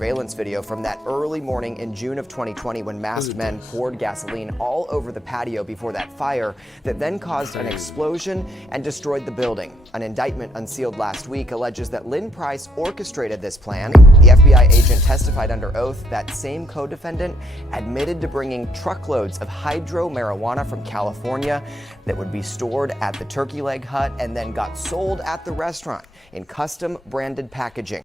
Surveillance video from that early morning in June of 2020 when masked men poured gasoline all over the patio before that fire that then caused an explosion and destroyed the building. An indictment unsealed last week alleges that Lynn Price orchestrated this plan. The FBI agent testified under oath that same co-defendant admitted to bringing truckloads of hydro marijuana from California that would be stored at the turkey leg hut and then got sold at the restaurant in custom branded packaging.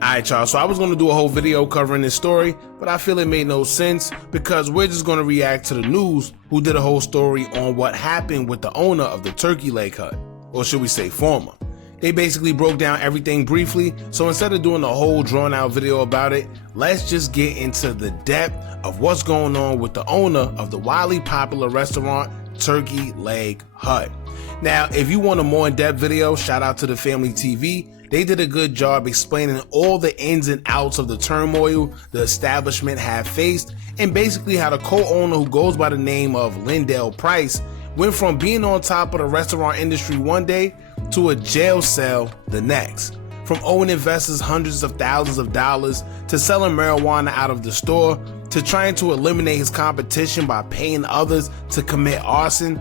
Alright y'all, so I was going to do a whole video covering this story, but I feel it made no sense because we're just going to react to the news who did a whole story on what happened with the owner of the turkey leg hut, or should we say former. They basically broke down everything briefly, so instead of doing a whole drawn out video about it, let's just get into the depth of what's going on with the owner of the wildly popular restaurant Turkey Leg Hut. Now, if you want a more in-depth video, shout out to the Family TV. They did a good job explaining all the ins and outs of the turmoil the establishment had faced, and basically how the co-owner, who goes by the name of Lyndell Price, went from being on top of the restaurant industry one day to a jail cell the next. From owing investors hundreds of thousands of dollars, to selling marijuana out of the store, to trying to eliminate his competition by paying others to commit arson.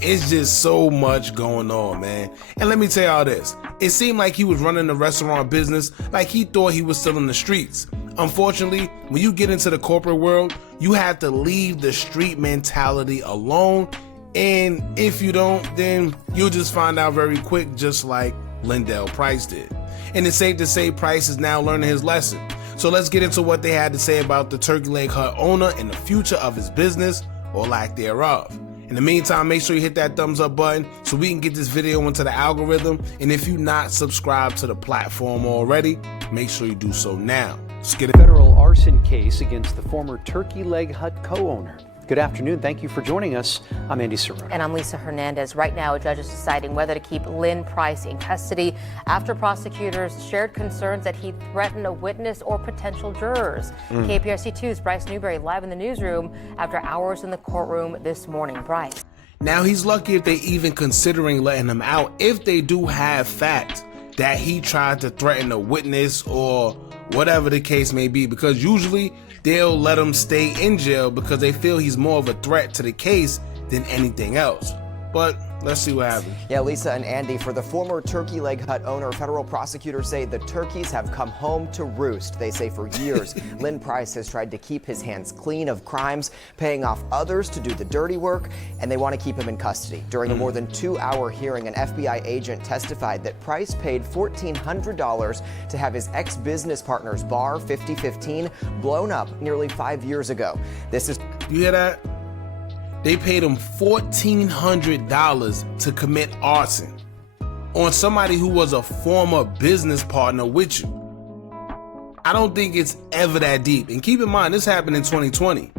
It's just so much going on, man. And let me tell y'all this, it seemed like he was running the restaurant business like he thought he was still in the streets. Unfortunately, when you get into the corporate world, you have to leave the street mentality alone, and if you don't, then you'll just find out very quick, just like Lyndell Price did. And it's safe to say Price is now learning his lesson. So let's get into what they had to say about the Turkey Leg Hut owner and the future of his business, or lack thereof. In the meantime, make sure you hit that thumbs up button so we can get this video into the algorithm. And if you're not subscribed to the platform already, make sure you do so now. Let's get it. Federal arson case against the former Turkey Leg Hut co-owner. Good afternoon. Thank you for joining us. I'm Andy Serrano. And I'm Lisa Hernandez. Right now, a judge is deciding whether to keep Lynn Price in custody after prosecutors shared concerns that he threatened a witness or potential jurors. KPRC2's Bryce Newberry live in the newsroom after hours in the courtroom this morning. Bryce. Now, he's lucky if they even considering letting him out if they do have facts that he tried to threaten a witness or whatever the case may be, because usually they'll let him stay in jail because they feel he's more of a threat to the case than anything else. But let's see what happens. Yeah, Lisa and Andy, for the former Turkey Leg Hut owner, federal prosecutors say the turkeys have come home to roost. They say for years, Lynn Price has tried to keep his hands clean of crimes, paying off others to do the dirty work, and they want to keep him in custody. During a more than 2-hour hearing, an FBI agent testified that Price paid $1,400 to have his ex-business partner's bar, 5015, blown up nearly 5 years ago. This is... You hear that? They paid him $1,400 to commit arson on somebody who was a former business partner with you. I don't think it's ever that deep. And keep in mind, this happened in 2020.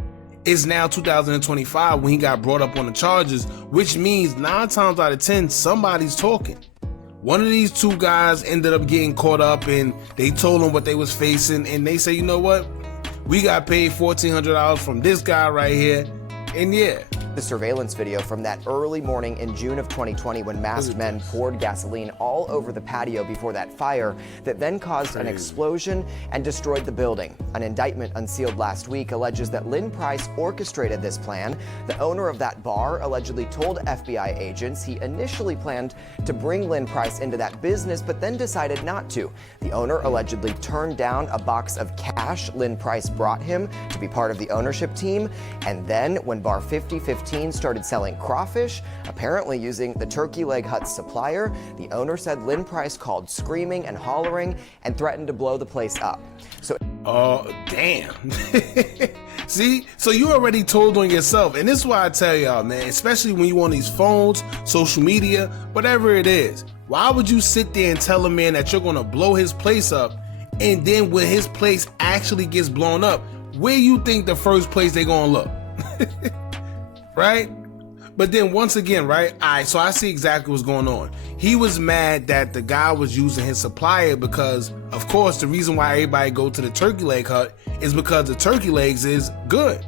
It's now 2025 when he got brought up on the charges, which means 9 times out of 10, somebody's talking. One of these two guys ended up getting caught up and they told him what they was facing, and they say, you know what? We got paid $1,400 from this guy right here. And yeah. The surveillance video from that early morning in June of 2020 when masked men poured gasoline all over the patio before that fire that then caused an explosion and destroyed the building. An indictment unsealed last week alleges that Lynn Price orchestrated this plan. The owner of that bar allegedly told FBI agents he initially planned to bring Lynn Price into that business, but then decided not to. The owner allegedly turned down a box of cash Lynn Price brought him to be part of the ownership team. And then when Bar 5015 started selling crawfish, apparently using the Turkey Leg Hut supplier, the owner said Lynn Price called screaming and hollering and threatened to blow the place up. Oh, damn. See, so you already told on yourself. And this is why I tell y'all, man, especially when you on these phones, social media, whatever it is, why would you sit there and tell a man that you're going to blow his place up, and then when his place actually gets blown up, where you think the first place they're going to look? Right? But then once again, right? All right, so I see exactly what's going on. He was mad that the guy was using his supplier because, of course, the reason why everybody go to the turkey leg hut is because the turkey legs is good.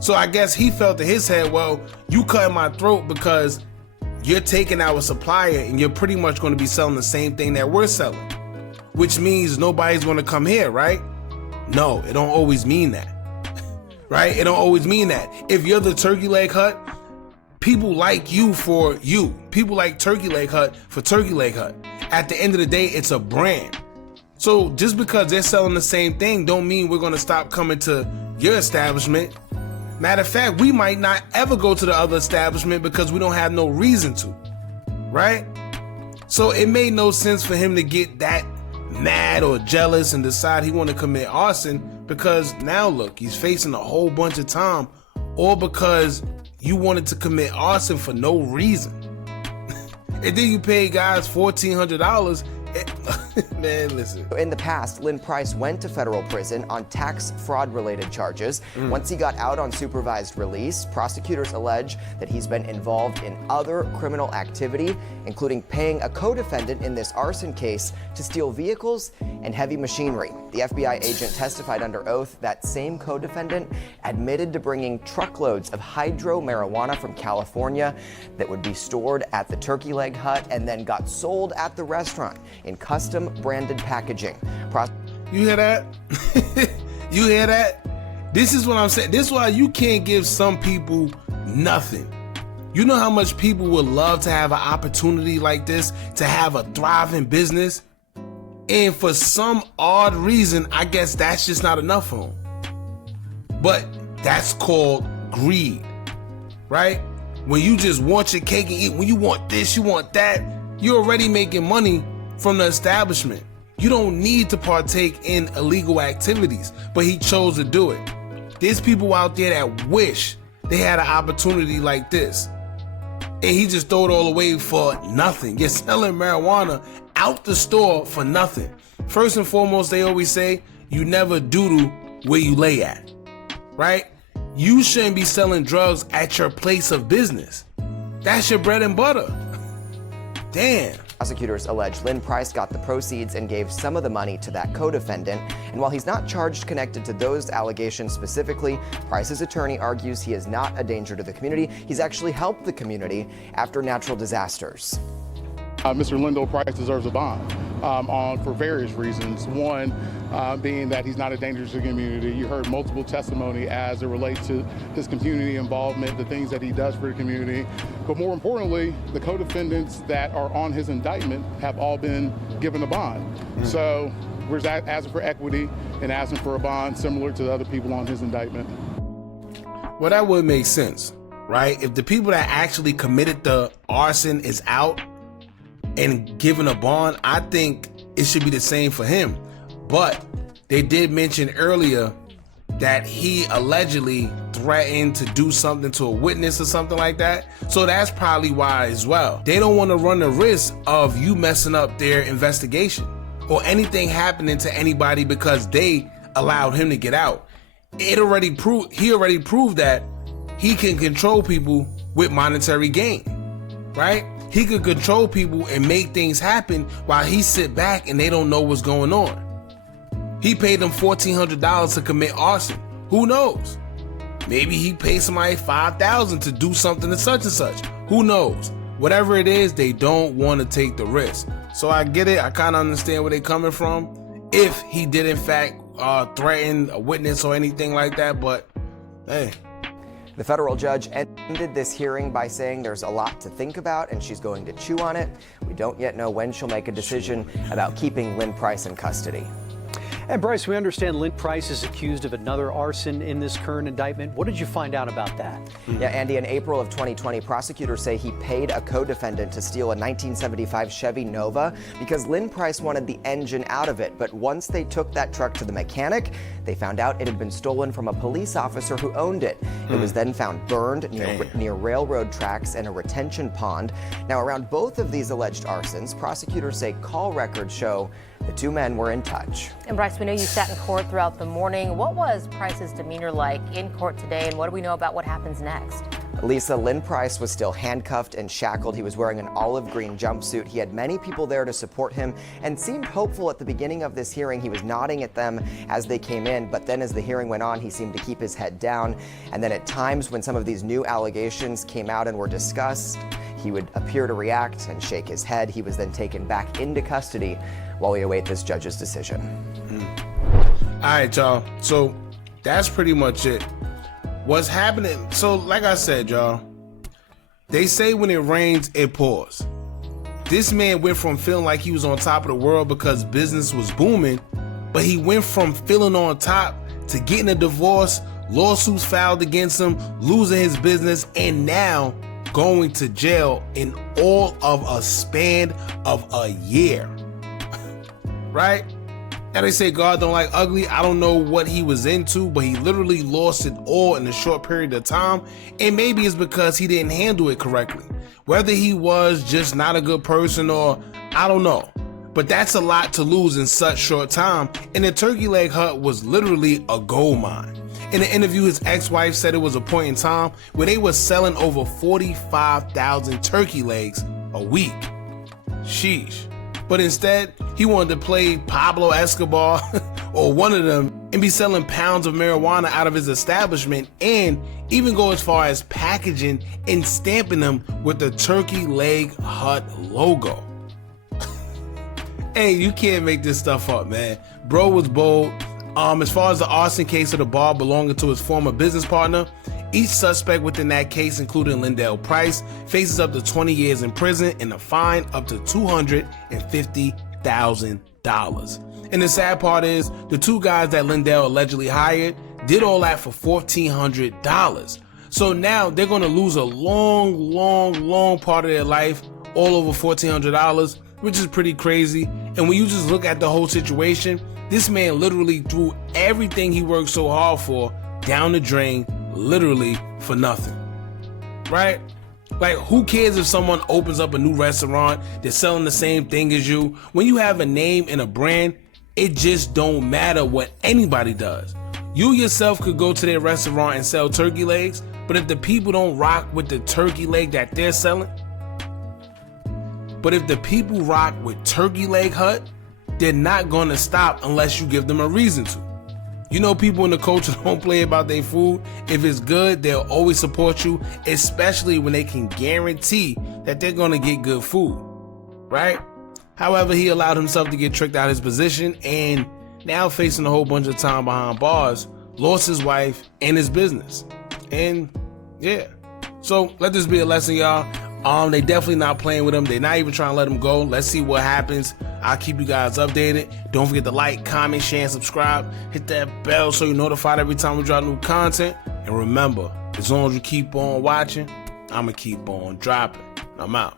So I guess he felt in his head, well, you cutting my throat because you're taking our supplier and you're pretty much going to be selling the same thing that we're selling, which means nobody's going to come here, right? No, it don't always mean that, right? It don't always mean that. If you're the turkey leg hut, people like you for you. People like Turkey Leg Hut for Turkey Leg Hut. At the end of the day, it's a brand. So just because they're selling the same thing don't mean we're going to stop coming to your establishment. Matter of fact, we might not ever go to the other establishment because we don't have no reason to, right? So it made no sense for him to get that mad or jealous and decide he want to commit arson, because now look, he's facing a whole bunch of time, all because you wanted to commit arson for no reason. And then you pay guys $1,400. Man, listen. In the past, Lynn Price went to federal prison on tax fraud related charges. Once he got out on supervised release, prosecutors allege that he's been involved in other criminal activity, including paying a co-defendant in this arson case to steal vehicles and heavy machinery. The FBI agent testified under oath that same co-defendant admitted to bringing truckloads of hydro marijuana from California that would be stored at the Turkey Leg Hut and then got sold at the restaurant in custom branded packaging. You hear that? You hear that? This is what I'm saying. This is why you can't give some people nothing. You know how much people would love to have an opportunity like this, to have a thriving business? And for some odd reason, I guess that's just not enough for them. But that's called greed, right? When you just want your cake and eat, when you want this, you want that, you're already making money from the establishment. You don't need to partake in illegal activities, but he chose to do it. There's people out there that wish they had an opportunity like this, and he just threw it all away for nothing. You're selling marijuana out the store for nothing. First and foremost, they always say you never doodle where you lay at, right? You shouldn't be selling drugs at your place of business. That's your bread and butter. Damn. Prosecutors allege Lynn Price got the proceeds and gave some of the money to that co-defendant. And while he's not charged connected to those allegations specifically, Price's attorney argues he is not a danger to the community. He's actually helped the community after natural disasters. Mr. Lyndell Price deserves a bond for various reasons. One being that he's not a danger to the community. You heard multiple testimony as it relates to his community involvement, the things that he does for the community. But more importantly, the co-defendants that are on his indictment have all been given a bond. So we're asking for equity and asking for a bond similar to the other people on his indictment. Well, that would make sense, right? If the people that actually committed the arson is out and given a bond, I think it should be the same for him. But they did mention earlier that he allegedly threatened to do something to a witness or something like that. So that's probably why as well. They don't want to run the risk of you messing up their investigation or anything happening to anybody because they allowed him to get out. He already proved that he can control people with monetary gain, right? He could control people and make things happen while he sit back and they don't know what's going on. He paid them $1,400 to commit arson. Who knows? Maybe he paid somebody $5,000 to do something to such and such. Who knows? Whatever it is, they don't want to take the risk. So I get it. I kind of understand where they're coming from. If he did in fact threaten a witness or anything like that, but hey. The federal judge ended this hearing by saying there's a lot to think about and she's going to chew on it. We don't yet know when she'll make a decision about keeping Lynn Price in custody. And Bryce, we understand Lynn Price is accused of another arson in this current indictment. What did you find out about that? Yeah, Andy, in April of 2020, prosecutors say he paid a co-defendant to steal a 1975 Chevy Nova because Lynn Price wanted the engine out of it. But once they took that truck to the mechanic, they found out it had been stolen from a police officer who owned it. It was then found burned near railroad tracks and a retention pond. Now, around both of these alleged arsons, prosecutors say call records show the two men were in touch. And Bryce, we know you sat in court throughout the morning. What was Price's demeanor like in court today, and what do we know about what happens next? Lisa, Lynn Price was still handcuffed and shackled. He was wearing an olive green jumpsuit. He had many people there to support him and seemed hopeful at the beginning of this hearing. He was nodding at them as they came in, but then as the hearing went on, he seemed to keep his head down. And then at times when some of these new allegations came out and were discussed, he would appear to react and shake his head. He was then taken back into custody while we await this judge's decision. All right, y'all. So that's pretty much it. What's happening? So like I said, y'all, they say when it rains, it pours. This man went from feeling like he was on top of the world because business was booming, but he went from feeling on top to getting a divorce, lawsuits filed against him, losing his business, and now going to jail in all of a span of a year. Right? Now they say God don't like ugly. I don't know what he was into, but he literally lost it all in a short period of time. And maybe it's because he didn't handle it correctly. Whether he was just not a good person or I don't know. But that's a lot to lose in such short time. And the turkey leg hut was literally a gold mine. In an interview, his ex-wife said it was a point in time where they were selling over 45,000 turkey legs a week. Sheesh. But instead, he wanted to play Pablo Escobar or one of them and be selling pounds of marijuana out of his establishment and even go as far as packaging and stamping them with the Turkey Leg Hut logo. Hey, you can't make this stuff up, man. Bro was bold. As far as the arson case of the bar belonging to his former business partner, each suspect within that case, including Lyndell Price, faces up to 20 years in prison and a fine up to $250,000. And the sad part is, the two guys that Lyndell allegedly hired did all that for $1,400. So now they're going to lose a long part of their life, all over $1,400, which is pretty crazy. And when you just look at the whole situation, this man literally threw everything he worked so hard for down the drain, literally for nothing, right? Like, who cares if someone opens up a new restaurant, they're selling the same thing as you? When you have a name and a brand, it just don't matter what anybody does. You yourself could go to their restaurant and sell turkey legs, but if the people don't rock with the turkey leg that they're selling, but if the people rock with Turkey Leg Hut, they're not gonna stop unless you give them a reason to. You know, people in the culture don't play about their food. If it's good, they'll always support you, especially when they can guarantee that they're gonna get good food, right? However, he allowed himself to get tricked out of his position and now facing a whole bunch of time behind bars, lost his wife and his business. And yeah, so let this be a lesson, y'all. They definitely not playing with him. They're not even trying to let him go. Let's see what happens. I'll keep you guys updated. Don't forget to like, comment, share, and subscribe. Hit that bell so you're notified every time we drop new content. And remember, as long as you keep on watching, I'ma keep on dropping. I'm out.